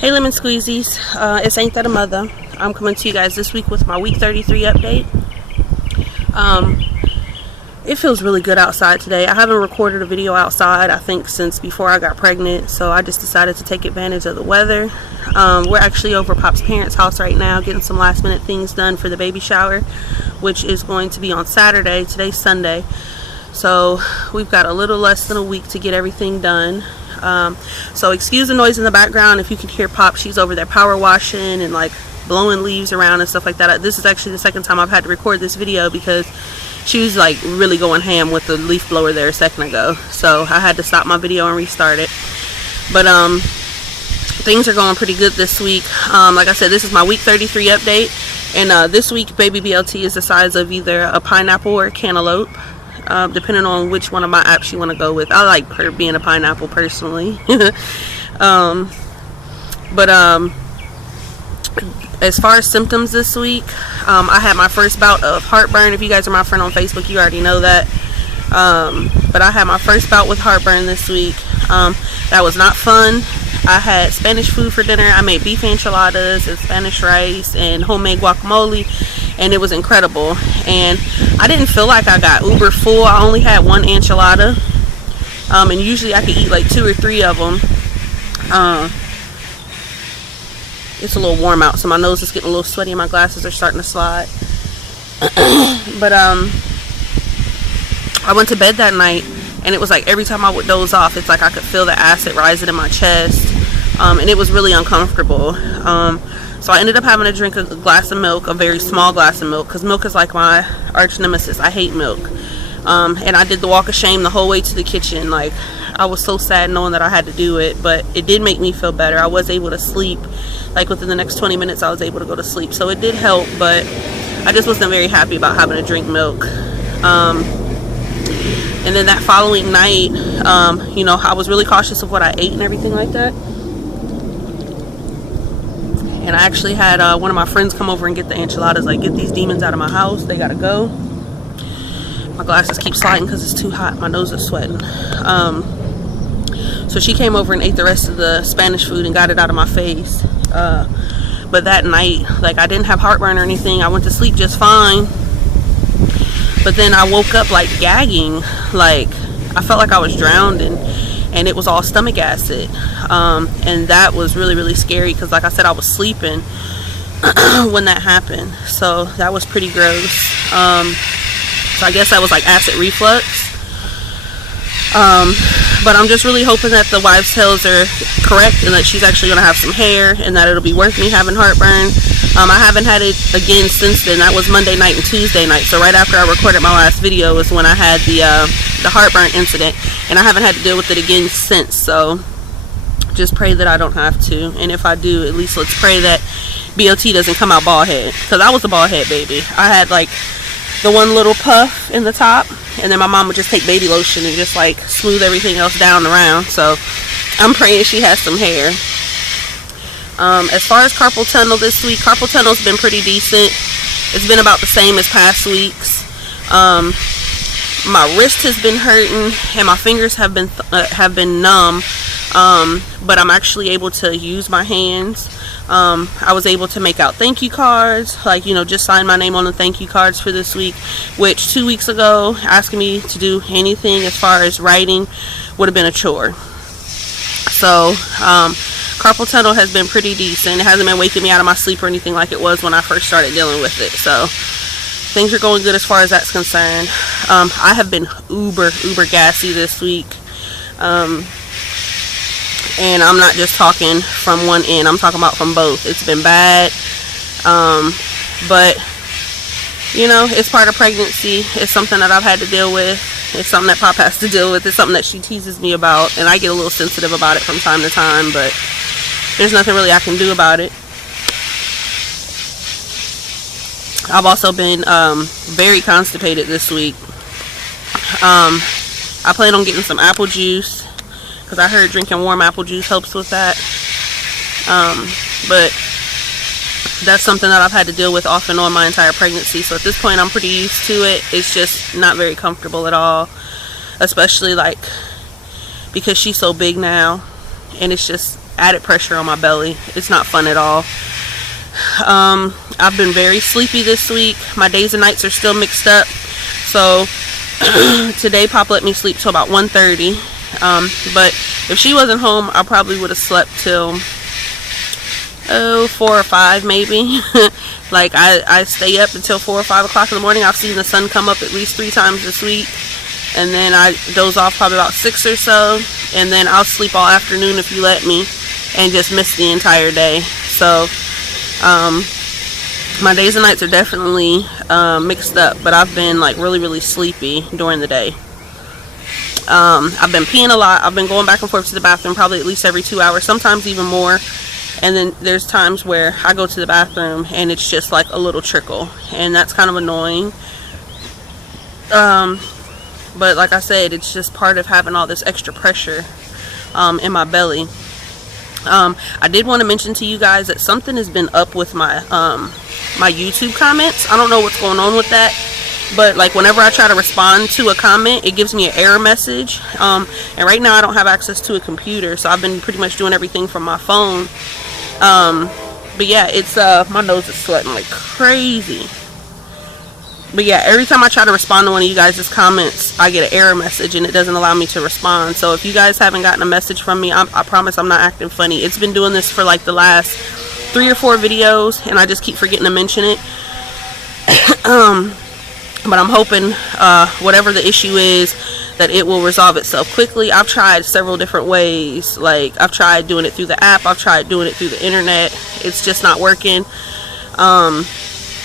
Hey Lemon Squeezies, it's Aintthat Amotha. I'm coming to you guys this week with my week 33 update. It feels really good outside today. I haven't recorded a video outside, I think, since before I got pregnant, so I just decided to take advantage of the weather. We're actually over Pop's parents' house right now getting some last minute things done for the baby shower, which is going to be on Saturday. Today's Sunday, so we've got a little less than a week to get everything done. So excuse the noise in the background. If you can hear Pop, she's over there power washing and like blowing leaves around and stuff like that. This is actually the second time I've had to record this video because she was like really going ham with the leaf blower there a second ago, so I had to stop my video and restart it. But things are going pretty good this week. Like I said, this is my week 33 update, and this week baby BLT is the size of either a pineapple or a cantaloupe, depending on which one of my apps you want to go with. I like her being a pineapple personally. As far as symptoms this week, I had my first bout of heartburn. If you guys are my friend on Facebook, you already know that. But I had my first bout with heartburn this week. That was not fun. I had Spanish food for dinner. I made beef enchiladas and Spanish rice and homemade guacamole, and it was incredible. And I didn't feel like I got uber full. I only had one enchilada, and usually I could eat like 2 or 3 of them. It's a little warm out, so my nose is getting a little sweaty and my glasses are starting to slide. But I went to bed that night, and it was like every time I would doze off, it's like I could feel the acid rising in my chest, and it was really uncomfortable. So I ended up having to drink a glass of milk, a very small glass of milk, because milk is like my arch nemesis. I hate milk. And I did the walk of shame the whole way to the kitchen. Like, I was so sad knowing that I had to do it, but it did make me feel better. I was able to sleep. Like, within the next 20 minutes I was able to go to sleep, so it did help, but I just wasn't very happy about having to drink milk. And then that following night, you know, I was really cautious of what I ate and everything like that. And I actually had one of my friends come over and get the enchiladas. Like, get these demons out of my house, they gotta go. My glasses keep sliding because it's too hot. My nose is sweating. So she came over and ate the rest of the Spanish food and got it out of my face. But that night, like, I didn't have heartburn or anything. I went to sleep just fine. But then I woke up like gagging. Like, I felt like I was drowning, and it was all stomach acid. And that was really, really scary because, like I said, I was sleeping when that happened. So that was pretty gross. So I guess that was like acid reflux. But I'm just really hoping that the wives' tales are correct and that she's actually going to have some hair and that it'll be worth me having heartburn. I haven't had it again since then. That was Monday night and Tuesday night. So right after I recorded my last video is when I had the heartburn incident, and I haven't had to deal with it again since. So just pray that I don't have to, and if I do, at least let's pray that BLT doesn't come out bald head, because I was a bald head baby. I had like the one little puff in the top, and then my mom would just take baby lotion and just like smooth everything else down around. So I'm praying she has some hair. As far as carpal tunnel this week, carpal tunnel's been pretty decent. It's been about the same as past weeks. My wrist has been hurting and my fingers have been numb, but I'm actually able to use my hands. I was able to make out thank you cards, like, you know, just sign my name on the thank you cards for this week, which 2 weeks ago asking me to do anything as far as writing would have been a chore. So carpal tunnel has been pretty decent. It hasn't been waking me out of my sleep or anything like it was when I first started dealing with it. So things are going good as far as that's concerned. I have been uber gassy this week. And I'm not just talking from one end, I'm talking about from both. It's been bad. But, you know, it's part of pregnancy. It's something that I've had to deal with. It's something that Pop has to deal with. It's something that she teases me about. And I get a little sensitive about it from time to time. But there's nothing really I can do about it. I've also been very constipated this week. I plan on getting some apple juice, because I heard drinking warm apple juice helps with that. But that's something that I've had to deal with off and on my entire pregnancy. So at this point, I'm pretty used to it. It's just not very comfortable at all. Especially like because she's so big now. And it's just added pressure on my belly. It's not fun at all. I've been very sleepy this week. My days and nights are still mixed up. So today Pop let me sleep till about 1:30. But if she wasn't home, I probably would have slept till 4 or 5 maybe. Like I stay up until 4 or 5 o'clock in the morning. I've seen the sun come up at least 3 times this week, and then I doze off probably about 6 or so, and then I'll sleep all afternoon if you let me, and just miss the entire day. So my days and nights are definitely mixed up, but I've been like really sleepy during the day. I've been peeing a lot. I've been going back and forth to the bathroom probably at least every 2 hours, sometimes even more. And then there's times where I go to the bathroom and it's just like a little trickle, and that's kind of annoying. But like I said, it's just part of having all this extra pressure in my belly. I did want to mention to you guys that something has been up with my my YouTube comments. I don't know what's going on with that, but like whenever I try to respond to a comment, it gives me an error message. And right now I don't have access to a computer, so I've been pretty much doing everything from my phone. But yeah, it's my nose is sweating like crazy. But yeah, every time I try to respond to one of you guys' comments, I get an error message and it doesn't allow me to respond. So if you guys haven't gotten a message from me, I promise I'm not acting funny. It's been doing this for like the last 3 or 4 videos, and I just keep forgetting to mention it. But I'm hoping whatever the issue is, that it will resolve itself quickly. I've tried several different ways. Like I've tried doing it through the app, I've tried doing it through the internet. It's just not working.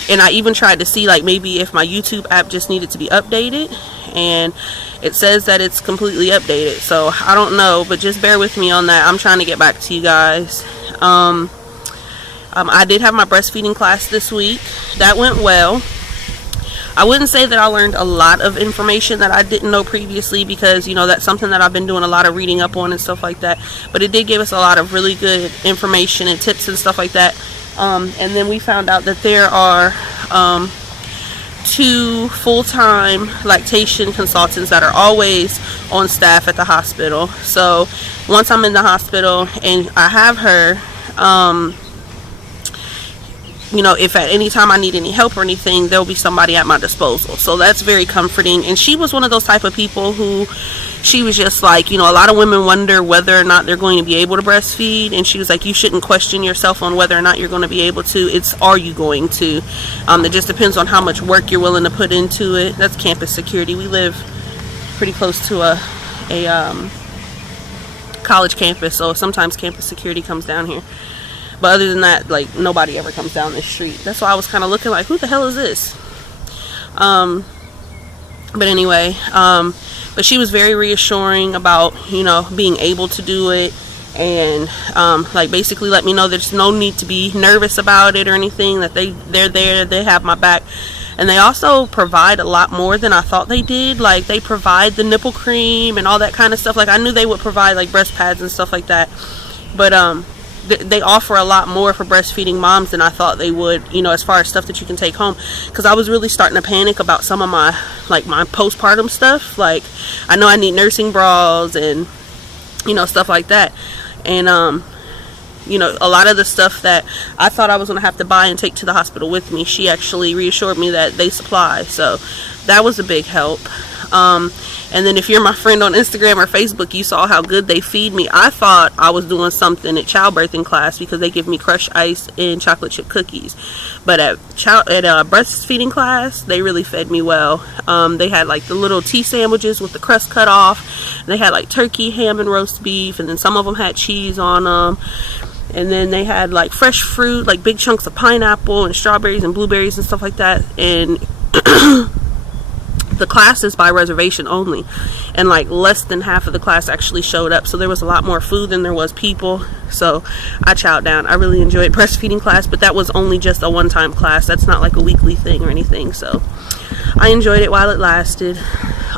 And I even tried to see like maybe if my YouTube app just needed to be updated, and it says that it's completely updated. So I don't know, but just bear with me on that. I'm trying to get back to you guys. I did have my breastfeeding class this week. That went well. I wouldn't say that I learned a lot of information that I didn't know previously, because, you know, that's something that I've been doing a lot of reading up on and stuff like that. But it did give us a lot of really good information and tips and stuff like that. And then we found out that there are 2 full-time lactation consultants that are always on staff at the hospital. So once I'm in the hospital and I have her, you know, if at any time I need any help or anything, there'll be somebody at my disposal. So that's very comforting. And she was one of those type of people who, she was just like, you know, a lot of women wonder whether or not they're going to be able to breastfeed, and she was like, you shouldn't question yourself on whether or not you're going to be able to. It's, are you going to? It just depends on how much work you're willing to put into it. That's campus security. We live pretty close to a college campus, so sometimes campus security comes down here. But other than that, like, nobody ever comes down this street. That's why I was kind of looking like, who the hell is this? But anyway, but she was very reassuring about, you know, being able to do it, and like basically let me know there's no need to be nervous about it or anything, that they're there, they have my back. And they also provide a lot more than I thought they did. Like, they provide the nipple cream and all that kind of stuff. Like, I knew they would provide like breast pads and stuff like that, but they offer a lot more for breastfeeding moms than I thought they would, you know, as far as stuff that you can take home. Because I was really starting to panic about some of my, like, my postpartum stuff. Like, I know I need nursing bras and, you know, stuff like that. And you know, a lot of the stuff that I thought I was going to have to buy and take to the hospital with me, she actually reassured me that they supply. So that was a big help. And then if you're my friend on Instagram or Facebook, you saw how good they feed me. I thought I was doing something at childbirthing class, because they give me crushed ice and chocolate chip cookies. But at breastfeeding class, they really fed me well. They had like the little tea sandwiches with the crust cut off. They had like turkey, ham, and roast beef, and then some of them had cheese on them. And then they had like fresh fruit, like big chunks of pineapple and strawberries and blueberries and stuff like that. And the class is by reservation only, and like less than half of the class actually showed up, so there was a lot more food than there was people. So I chowed down. I really enjoyed breastfeeding class, but that was only just a one-time class. That's not like a weekly thing or anything, so I enjoyed it while it lasted.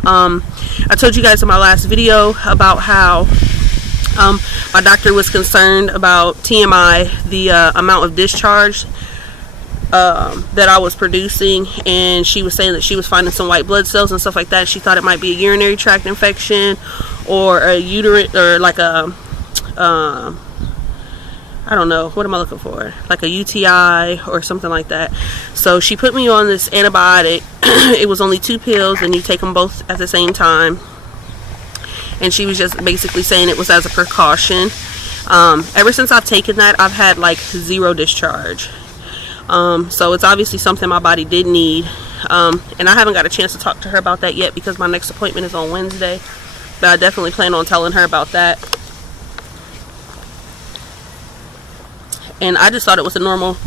I told you guys in my last video about how my doctor was concerned about TMI, the amount of discharge that I was producing, and she was saying that she was finding some white blood cells and stuff like that. She thought it might be a urinary tract infection or a uterine, or like a I don't know, what am I looking for? Like a UTI or something like that. So she put me on this antibiotic. It was only 2 pills, and you take them both at the same time. And she was just basically saying it was as a precaution. Ever since I've taken that, I've had like 0 discharge. So it's obviously something my body did need. And I haven't got a chance to talk to her about that yet because my next appointment is on Wednesday. But I definitely plan on telling her about that. And I just thought it was a normal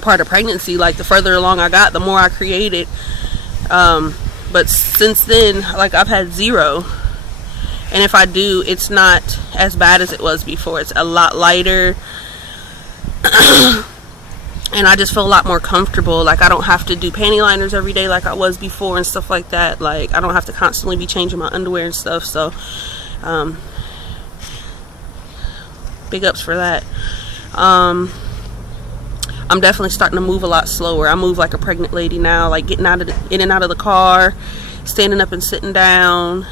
part of pregnancy. Like, the further along I got, the more I created. But since then, like, I've had 0. And if I do, it's not as bad as it was before. It's a lot lighter. And I just feel a lot more comfortable. Like, I don't have to do panty liners every day like I was before and stuff like that. Like, I don't have to constantly be changing my underwear and stuff. So, big ups for that. I'm definitely starting to move a lot slower. I move like a pregnant lady now, like getting in and out of the car, standing up and sitting down.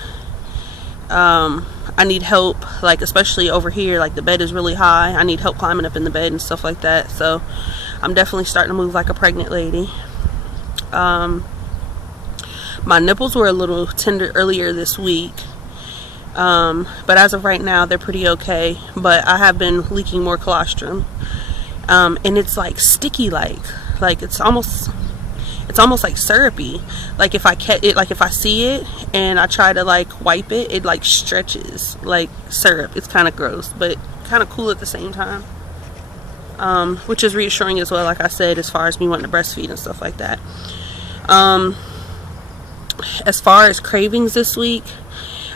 I need help, like especially over here, like the bed is really high. I need help climbing up in the bed and stuff like that. So I'm definitely starting to move like a pregnant lady. My nipples were a little tender earlier this week. But as of right now, they're pretty okay. But I have been leaking more colostrum. And it's like sticky, like it's almost like syrupy. Like if I see it and I try to like wipe it, it like stretches like syrup. It's kind of gross, but kind of cool at the same time. Which is reassuring as well, like I said, as far as me wanting to breastfeed and stuff like that. As far as cravings this week,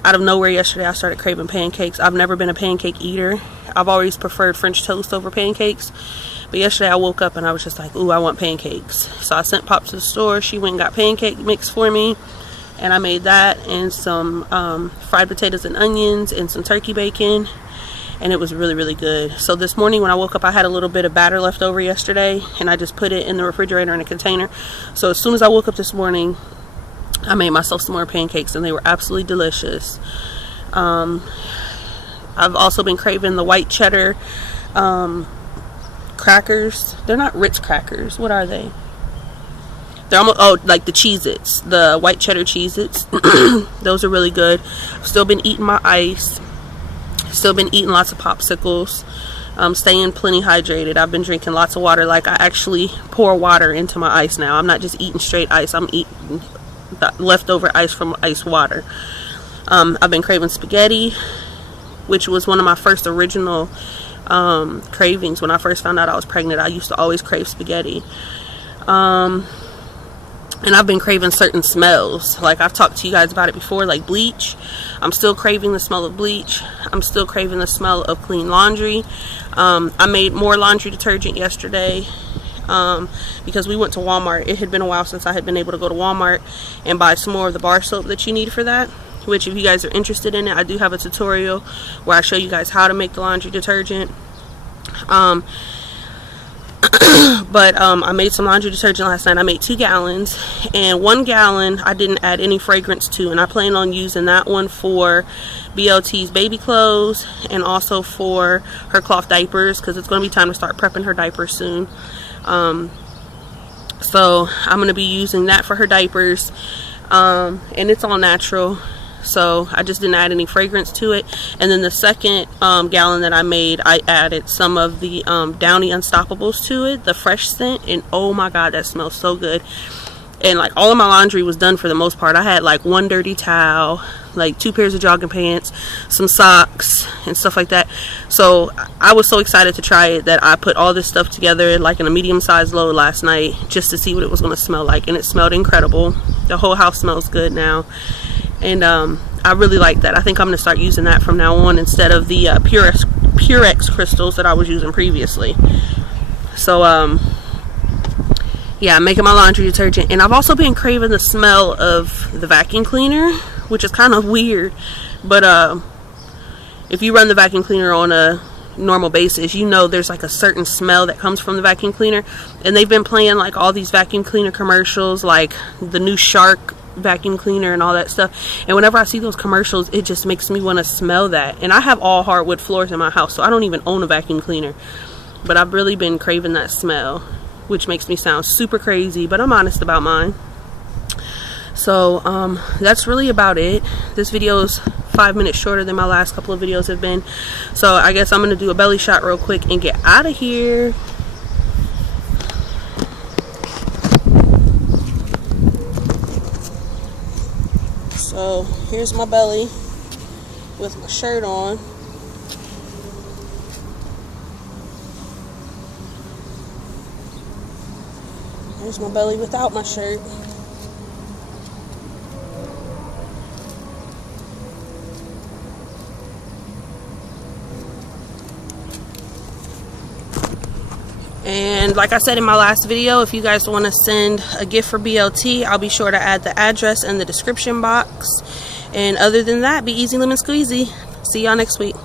out of nowhere yesterday I started craving pancakes. I've never been a pancake eater. I've always preferred French toast over pancakes. But yesterday I woke up and I was just like, ooh, I want pancakes. So I sent Pop to the store. She went and got pancake mix for me. And I made that and some fried potatoes and onions and some turkey bacon. And it was really, really good. So this morning when I woke up, I had a little bit of batter left over yesterday. And I just put it in the refrigerator in a container. So as soon as I woke up this morning, I made myself some more pancakes and they were absolutely delicious. I've also been craving the white cheddar crackers. They're not Ritz crackers. What are they? They're almost, like the Cheez-Its, the white cheddar Cheez-Its. Those are really good. I've still been eating my ice. Still been eating lots of popsicles. Staying plenty hydrated. I've been drinking lots of water. Like I actually pour water into my ice now. I'm not just eating straight ice. I'm eating the leftover ice from ice water. I've been craving spaghetti, which was one of my first original cravings. When I first found out I was pregnant, I used to always crave spaghetti. And I've been craving certain smells. Like I've talked to you guys about it before, like bleach. I'm still craving the smell of bleach. I'm still craving the smell of clean laundry. I made more laundry detergent yesterday because we went to Walmart. It had been a while since I had been able to go to Walmart and buy some more of the bar soap that you need for that. Which, if you guys are interested in it, I do have a tutorial where I show you guys how to make the laundry detergent. But I made some laundry detergent last night. I made 2 gallons, and 1 gallon I didn't add any fragrance to, and I plan on using that one for BLT's baby clothes and also for her cloth diapers, because it's going to be time to start prepping her diapers soon. So I'm going to be using that for her diapers, and it's all natural. So I just didn't add any fragrance to it. And then the second gallon that I made, I added some of the Downy Unstoppables to it, the fresh scent, and oh my god, that smells so good. And like all of my laundry was done for the most part. I had like 1 dirty towel, like 2 pairs of jogging pants, some socks and stuff like that. So I was so excited to try it that I put all this stuff together like in a medium-sized load last night just to see what it was going to smell like, and it smelled incredible. The whole house smells good now. And I really like that. I think I'm going to start using that from now on instead of the Purex crystals that I was using previously. So, yeah, I'm making my laundry detergent. And I've also been craving the smell of the vacuum cleaner, which is kind of weird. But if you run the vacuum cleaner on a normal basis, you know there's like a certain smell that comes from the vacuum cleaner. And they've been playing like all these vacuum cleaner commercials, like the new Shark vacuum cleaner and all that stuff, and whenever I see those commercials, it just makes me want to smell that. And I have all hardwood floors in my house, so I don't even own a vacuum cleaner, but I've really been craving that smell, which makes me sound super crazy, but I'm honest about mine. So that's really about it. This video is 5 minutes shorter than my last couple of videos have been, so I guess I'm gonna do a belly shot real quick and get out of here. So here's my belly with my shirt on. Here's my belly without my shirt. And like I said in my last video, if you guys want to send a gift for BLT, I'll be sure to add the address in the description box. And other than that, be easy lemon squeezy. See y'all next week.